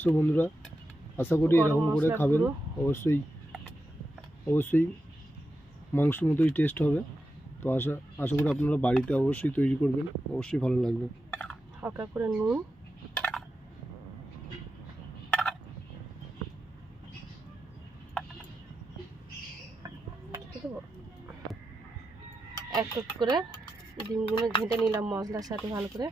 So বন্ধুরা, আশা করি এরকম করে খাবেন। অবশ্যই অবশ্যই মাংস মতোই টেস্ট হবে। তো আশা করি আপনারা বাড়িতে অবশ্যই তৈরি করবেন, অবশ্যই ভালো লাগবে। হালকা করে নুন, এক এক করে ডিমগুলো ঘেঁটে নিলাম মশলার সাথে ভালো করে।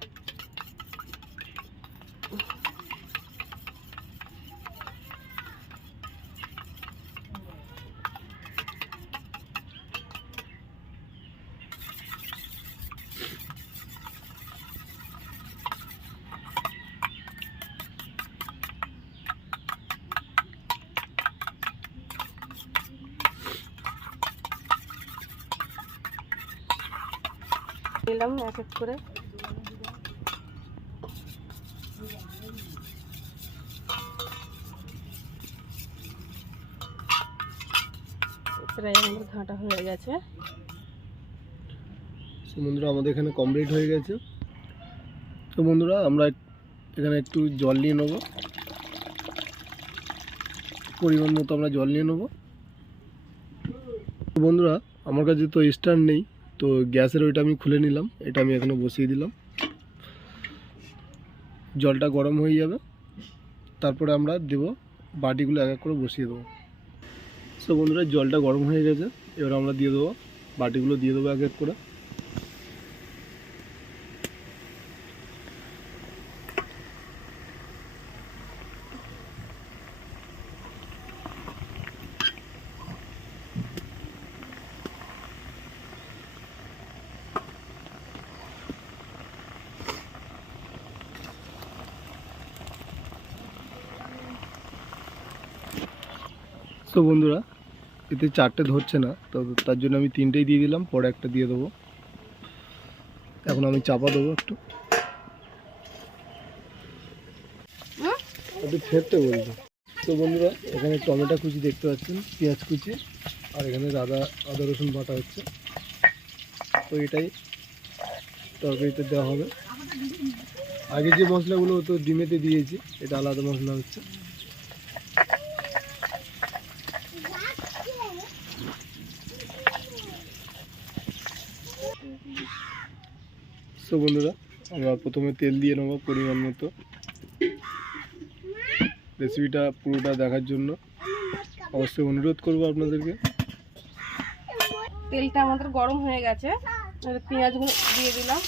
নিলাম এক এক করে। প্রায় আমাদের ঘাঁটা হয়ে গেছে। বন্ধুরা, আমাদের এখানে কমপ্লিট হয়ে গেছে। তো বন্ধুরা, আমরা এখানে একটু জল নিয়ে নেব, পরিমাণ মতো আমরা জল নিয়ে নেব। বন্ধুরা, আমার কাছে তো স্ট্যান্ড নেই, তো গ্যাসের ওইটা আমি খুলে নিলাম। এটা আমি এখানে বসিয়ে দিলাম। জলটা গরম হয়ে যাবে, তারপরে আমরা দেব বাটিগুলো এক এক করে বসিয়ে দেবো। সো বন্ধুরা, জলটা গরম হয়ে গেছে, এবার আমরা দিয়ে দেবো বাটিগুলো, দিয়ে দেবো এক এক করে। তো বন্ধুরা, এতে চারটে ধরছে না, তো তার জন্য আমি তিনটেই দিয়ে দিলাম, পরে একটা দিয়ে দেবো। এখন আমি চাপা দেবো একটু ফেরতে বলবো। তো বন্ধুরা, এখানে টমেটো কুচি দেখতে পাচ্ছেন, পেঁয়াজ কুচি, আর এখানে আদা রসুন বাটা হচ্ছে। তো এটাই তরকারিতে দেওয়া হবে। আগে যে মশলাগুলো তো ডিমেতে দিয়েছি, এটা আলাদা মশলা হচ্ছে। সো বন্ধুরা, আমরা প্রথমে তেল দিয়ে নেবো পরিমাণ মতো। রেসিপিটা পুরোটা দেখার জন্য অবশ্যই অনুরোধ করবো আপনাদেরকে। তেলটা আমাদের গরম হয়ে গেছে, পেঁয়াজগুলো দিয়ে দিলাম।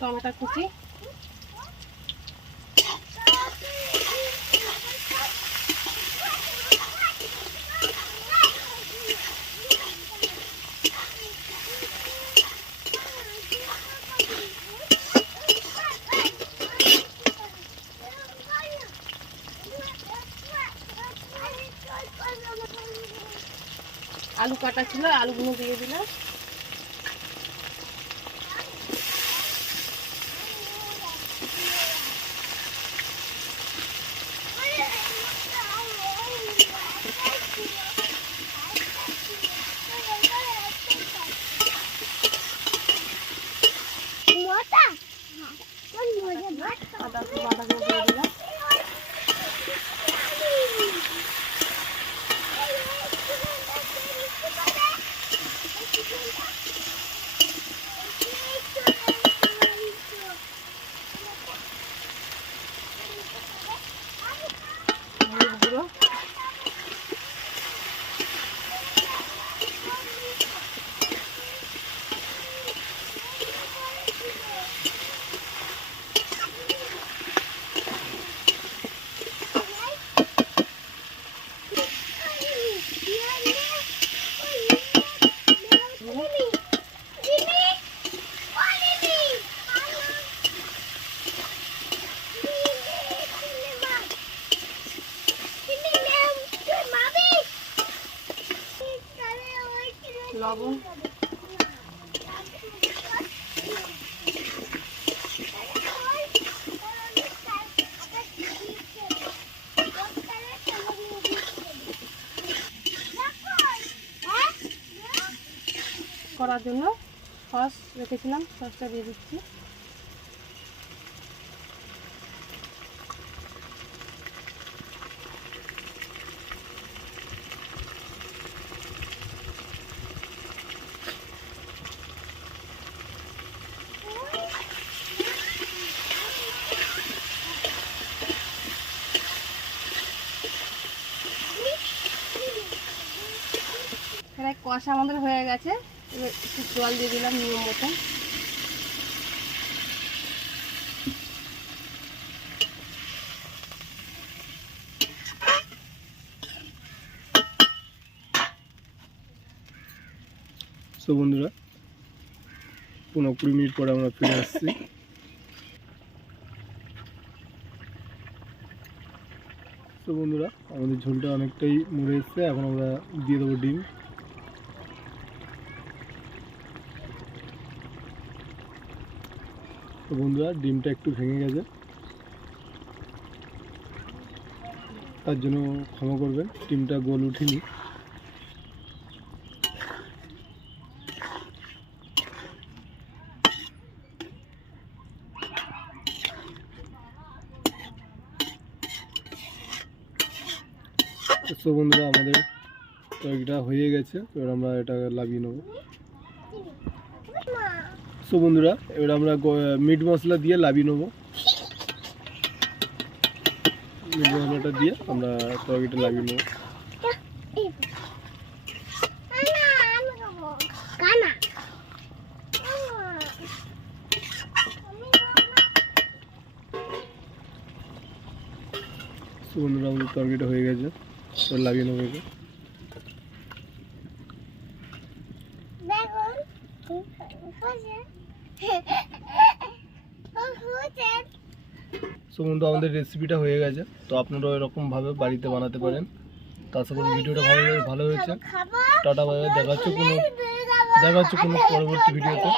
টমেটো কুচি, আলু কাটা ছিল, আলুগুলো দিয়ে দিলাম। আদাগুলো দিয়ে দিলাম। করার জন্য সস রেখেছিলাম, সসটা দিয়ে দিচ্ছি। এখানে কষা আমাদের হয়ে গেছে, এবার একটু জল দিয়ে দিলাম নিয়ম মতো। তো বন্ধুরা 15-20 মিনিট পরে আমরা ফিরে আসছি। তো বন্ধুরা আমাদের ঝোলটা অনেকটাই মরে এসছে, এখন আমরা দিয়ে দেবো ডিম। তো বন্ধুরা ডিমটা একটু ভেঙে গেছে, তার জন্য ক্ষমা করবেন, ডিমটা গোল উঠিনি। তো বন্ধুরা আমাদের তরকারিটা হয়ে গেছে, এবার আমরা এটা লাগিয়ে নেব। তো বন্ধুরা এবার আমরা মিট মশলা দিয়ে লাভিয়ে নেব। মিট মশলাটা দিয়ে আমরা তরকারিটা লাগিয়ে নেব। তো বন্ধুরা আমাদের তরকারিটা হয়ে গেছে, এবার লাগিয়ে নেবো এটা। সো বন্ধু আমাদের রেসিপিটা হয়ে গেছে, তো আপনারাও এরকমভাবে বাড়িতে বানাতে পারেন। তো আশা করি ভিডিওটা ভালো হয়েছে। টাটা বাই বাই, দেখা হচ্ছে কোনো পরবর্তী ভিডিওতে।